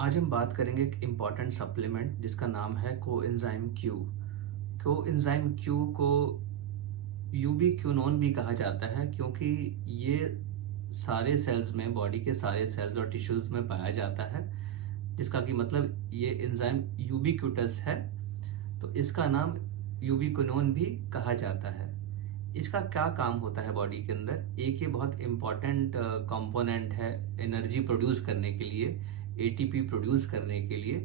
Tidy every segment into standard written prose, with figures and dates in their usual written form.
आज हम बात करेंगे एक इम्पॉर्टेंट सप्लीमेंट जिसका नाम है कोएंजाइम क्यू। कोएंजाइम क्यू को यूबी क्यूनोन भी कहा जाता है क्योंकि ये सारे सेल्स में, बॉडी के सारे सेल्स और टिश्यूज में पाया जाता है, जिसका कि मतलब ये एंजाइम यूबिक्यूटस है। तो इसका नाम यूबिक्विनोन भी कहा जाता है। इसका क्या काम होता है बॉडी के अंदर? एक ये बहुत इम्पॉर्टेंट कंपोनेंट है एनर्जी प्रोड्यूस करने के लिए, एटीपी प्रोड्यूस करने के लिए,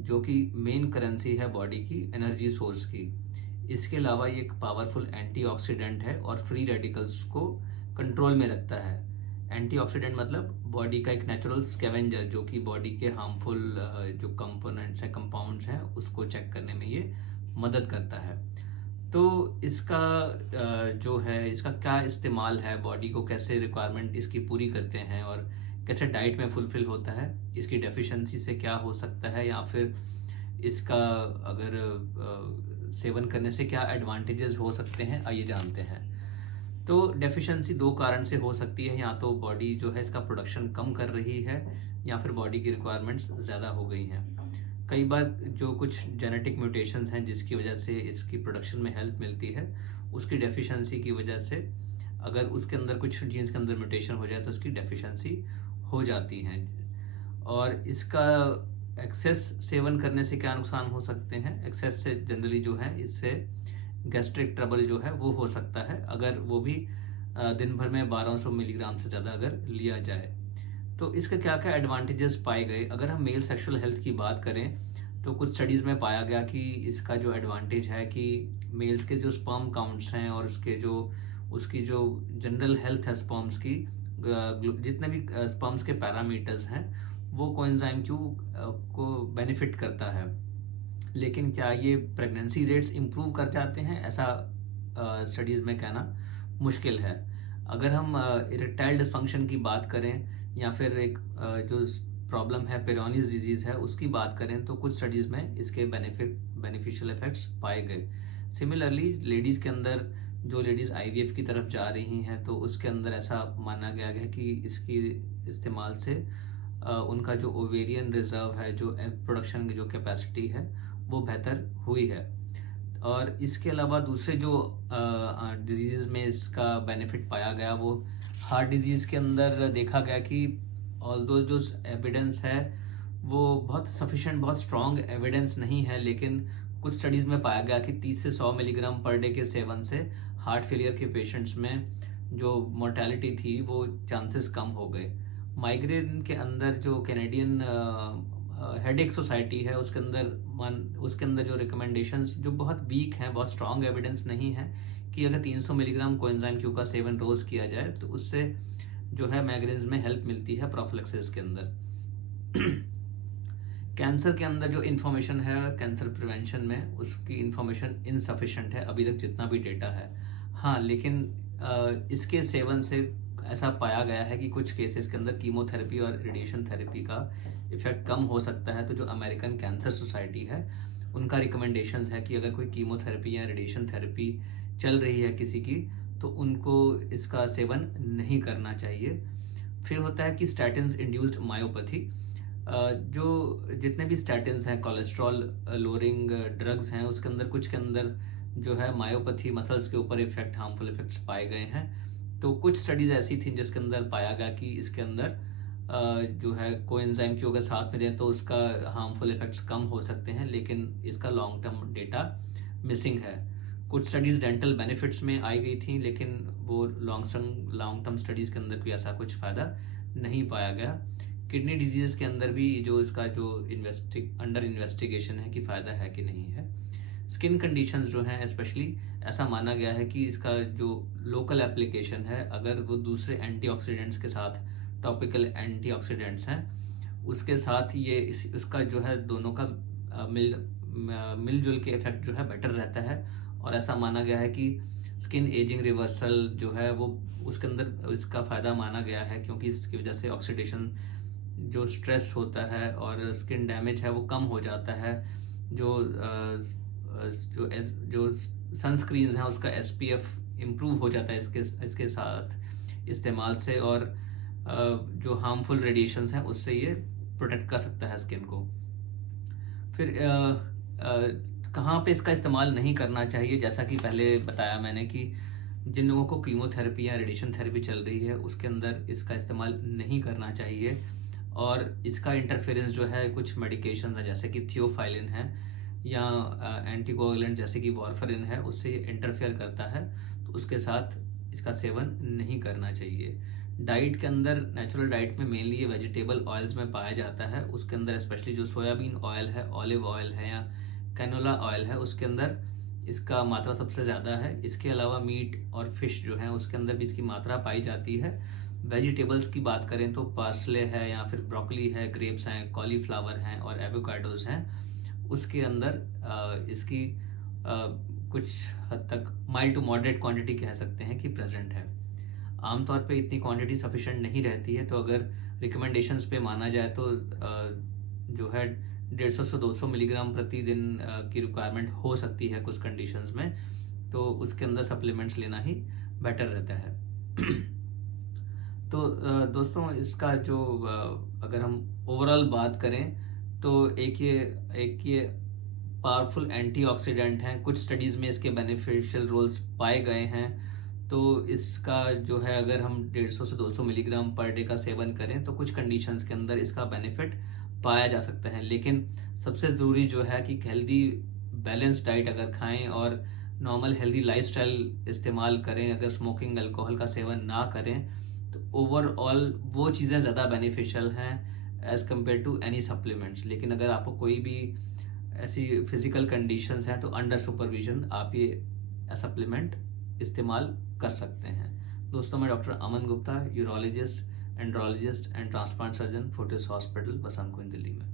जो कि मेन करेंसी है बॉडी की एनर्जी सोर्स की। इसके अलावा ये एक पावरफुल एंटीऑक्सीडेंट है और फ्री रेडिकल्स को कंट्रोल में रखता है। एंटीऑक्सीडेंट मतलब बॉडी का एक नेचुरल स्कैवेंजर, जो कि बॉडी के हार्मफुल जो कंपोनेंट्स हैं, कंपाउंड्स हैं, उसको चेक करने में ये मदद करता है। तो इसका जो है, इसका क्या इस्तेमाल है, बॉडी को कैसे रिक्वायरमेंट इसकी पूरी करते हैं और कैसे डाइट में फुलफिल होता है, इसकी डेफिशिएंसी से क्या हो सकता है, या फिर इसका अगर सेवन करने से क्या एडवांटेजेस हो सकते हैं, आइए जानते हैं। तो डेफिशिएंसी दो कारण से हो सकती है। या तो बॉडी जो है इसका प्रोडक्शन कम कर रही है, या फिर बॉडी की रिक्वायरमेंट्स ज़्यादा हो गई हैं। कई बार जो कुछ जेनेटिक म्यूटेशंस हैं जिसकी वजह से इसकी प्रोडक्शन में हेल्प मिलती है, उसकी डेफिशिएंसी की वजह से अगर उसके अंदर कुछ जीन्स के अंदर म्यूटेशन हो जाए तो उसकी डेफिशिएंसी हो जाती है। और इसका एक्सेस सेवन करने से क्या नुकसान हो सकते हैं? एक्सेस से जनरली जो है इससे गैस्ट्रिक ट्रबल जो है वो हो सकता है, अगर वो भी दिन भर में 1200 मिलीग्राम से ज़्यादा अगर लिया जाए। तो इसके क्या क्या एडवांटेजेस पाए गए? अगर हम मेल सेक्सुअल हेल्थ की बात करें तो कुछ स्टडीज़ में पाया गया कि इसका जो एडवांटेज है कि मेल्स के जो स्पर्म काउंट्स हैं और उसकी जो जनरल हेल्थ है स्पर्म्स की, जितने भी स्पर्म्स के पैरामीटर्स हैं, वो कोएंजाइम क्यू को बेनिफिट करता है। लेकिन क्या ये प्रेगनेंसी रेट्स इम्प्रूव कर जाते हैं? ऐसा स्टडीज़ में कहना मुश्किल है। अगर हम इरेक्टाइल डिस्फंक्शन की बात करें, या फिर एक जो प्रॉब्लम है पेरोनीज डिजीज़ है, उसकी बात करें, तो कुछ स्टडीज़ में इसके बेनिफिशियल इफेक्ट्स पाए गए। सिमिलरली लेडीज़ के अंदर, जो लेडीज़ आईवीएफ की तरफ जा रही हैं, तो उसके अंदर ऐसा माना गया है कि इसकी इस्तेमाल से उनका जो ओवेरियन रिजर्व है, जो एग प्रोडक्शन की जो कैपेसिटी है, वो बेहतर हुई है। और इसके अलावा दूसरे जो डिजीज़ में इसका बेनिफिट पाया गया, वो हार्ट डिजीज़ के अंदर देखा गया कि ऑल्दो जो एविडेंस है वो बहुत सफिशिएंट, बहुत स्ट्रॉन्ग एविडेंस नहीं है, लेकिन कुछ स्टडीज़ में पाया गया कि 30 से 100 मिलीग्राम पर डे के सेवन से हार्ट फेलियर के पेशेंट्स में जो मोर्टेलिटी थी वो चांसेस कम हो गए। माइग्रेन के अंदर जो कैनेडियन हेडेक सोसाइटी है, उसके अंदर जो रिकमेंडेशंस जो बहुत वीक हैं, बहुत स्ट्रॉन्ग एविडेंस नहीं है कि अगर 300 मिलीग्राम कोएंजाइम क्यू का सेवन रोज किया जाए तो उससे जो है माइग्रेन्स में हेल्प मिलती है प्रोफिलैक्सिस के अंदर। कैंसर के अंदर जो इन्फॉर्मेशन है कैंसर प्रिवेंशन में, उसकी इन्फॉर्मेशन इनसफिशेंट है अभी तक जितना भी डेटा है। हाँ, लेकिन इसके सेवन से ऐसा पाया गया है कि कुछ केसेस के अंदर कीमोथेरेपी और रेडिएशन थेरेपी का इफेक्ट कम हो सकता है। तो जो अमेरिकन कैंसर सोसाइटी है, उनका रिकमेंडेशंस है कि अगर कोई कीमोथेरेपी या रेडिएशन थेरेपी चल रही है किसी की, तो उनको इसका सेवन नहीं करना चाहिए। फिर होता है कि स्टैटिन्स इंड्यूस्ड मायोपैथी। जो जितने भी स्टैटिन्स हैं, कोलेस्ट्रॉल लोअरिंग ड्रग्स हैं, उसके अंदर कुछ के अंदर जो है मायोपैथी, मसल्स के ऊपर इफेक्ट, हार्मफुल इफेक्ट्स पाए गए हैं। तो कुछ स्टडीज ऐसी थी जिसके अंदर पाया गया कि इसके अंदर जो है कोएंजाइम क्यू अगर साथ में दें तो उसका हार्मफुल इफेक्ट्स कम हो सकते हैं, लेकिन इसका लॉन्ग टर्म डेटा मिसिंग है। कुछ स्टडीज डेंटल बेनिफिट्स में आई गई थी, लेकिन वो लॉन्ग टर्म स्टडीज के अंदर कोई ऐसा कुछ फ़ायदा नहीं पाया गया। किडनी डिजीज़ के अंदर भी जो इसका जो अंडर इन्वेस्टिगेशन है कि फ़ायदा है कि नहीं है। स्किन कंडीशंस जो हैं स्पेशली, ऐसा माना गया है कि इसका जो लोकल एप्लीकेशन है, अगर वो दूसरे एंटीऑक्सीडेंट्स के साथ, टॉपिकल एंटीऑक्सीडेंट्स हैं, उसके साथ ये उसका जो है दोनों का मिलजुल के इफेक्ट जो है बेटर रहता है। और ऐसा माना गया है कि स्किन एजिंग रिवर्सल जो है वो उसके अंदर इसका फ़ायदा माना गया है, क्योंकि इसकी वजह से ऑक्सीडेशन, जो स्ट्रेस होता है और स्किन डैमेज है, वो कम हो जाता है। जो जो सनस्क्रीन्स हैं उसका एसपीएफ इम्प्रूव हो जाता है इसके साथ इस्तेमाल से, और जो हार्मफुल रेडिएशंस हैं उससे ये प्रोटेक्ट कर सकता है स्किन को। फिर कहाँ पे इसका इस्तेमाल नहीं करना चाहिए, जैसा कि पहले बताया मैंने कि जिन लोगों को कीमोथेरेपी या रेडिएशन थेरेपी चल रही है उसके अंदर इसका इस्तेमाल नहीं करना चाहिए। और इसका इंटरफेरेंस जो है कुछ मेडिकेशन है जैसे कि थियोफाइलिन है या एंटीकोगुलेंट जैसे कि वारफरिन है, उससे ये इंटरफेयर करता है, तो उसके साथ इसका सेवन नहीं करना चाहिए। डाइट के अंदर, नेचुरल डाइट में मेनली ये वेजिटेबल ऑयल्स में पाया जाता है, उसके अंदर स्पेशली जो सोयाबीन ऑयल है, ऑलिव ऑयल है या कैनोला ऑयल है, उसके अंदर इसका मात्रा सबसे ज़्यादा है। इसके अलावा मीट और फिश जो है उसके अंदर भी इसकी मात्रा पाई जाती है। वेजिटेबल्स की बात करें तो पार्सले है या फिर ब्रोकली है, ग्रेप्स हैं, कॉलीफ्लावर हैं और एवोकाडोज हैं, उसके अंदर इसकी कुछ हद तक माइल्ड टू मॉडरेट क्वांटिटी कह सकते हैं कि प्रेजेंट है। आमतौर पे इतनी क्वांटिटी सफिशिएंट नहीं रहती है, तो अगर रिकमेंडेशंस पे माना जाए तो जो है 150 से 200 मिलीग्राम प्रतिदिन की रिक्वायरमेंट हो सकती है कुछ कंडीशंस में, तो उसके अंदर सप्लीमेंट्स लेना ही बेटर रहता है। तो दोस्तों इसका जो अगर हम ओवरऑल बात करें तो एक ये पावरफुल एंटीऑक्सीडेंट हैं, कुछ स्टडीज़ में इसके बेनिफिशियल रोल्स पाए गए हैं। तो इसका जो है अगर हम 150 से 200 मिलीग्राम पर डे का सेवन करें तो कुछ कंडीशंस के अंदर इसका बेनिफिट पाया जा सकता है। लेकिन सबसे ज़रूरी जो है कि हेल्दी बैलेंस डाइट अगर खाएं और नॉर्मल हेल्दी लाइफस्टाइल इस्तेमाल करें, अगर स्मोकिंग अल्कोहल का सेवन ना करें, तो ओवरऑल वो चीज़ें ज़्यादा बेनिफिशियल हैं as compare to any supplements. लेकिन अगर आपको कोई भी ऐसी फिजिकल कंडीशंस हैं तो अंडर सुपरविजन आप ये सप्लीमेंट इस्तेमाल कर सकते हैं। दोस्तों मैं doctor Aman Gupta, urologist, andrologist and transplant surgeon, Fortis hospital, Basant Kunj, Delhi में।